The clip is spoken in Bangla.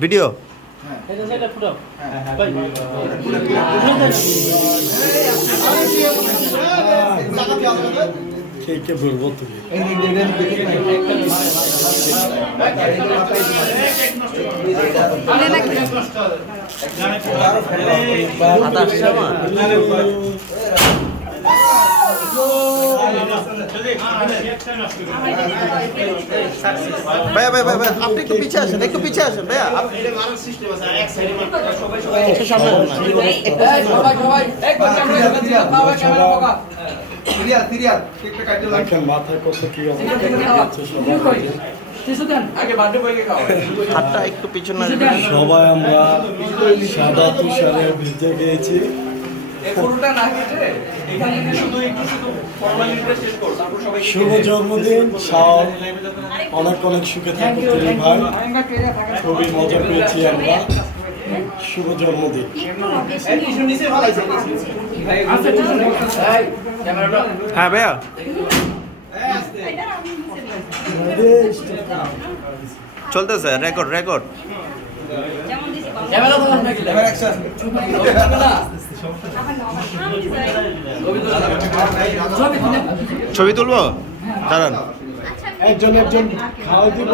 ভিডিও কে বলবো তুমি ভাইয়া ভাই ভাই ভাই আপনি একটু পিছিয়ে আসেন ভাইয়া মাথায় কত কি হাতটা একটু পিছনে সবাই আমরা সাদা তুষারে ভিজে গিয়েছি। শুভ জন্মদিন শাওন, অনেক অনেক সুখে থাকুন তুমি ভাই, খুবই মজা পেয়েছি আমরা। শুভ জন্মদিন। হ্যাঁ ভাইয়া চলতেছে রেকর্ড ছবি তুলবো দাঁড়ান একজন খাওয়াই দিব।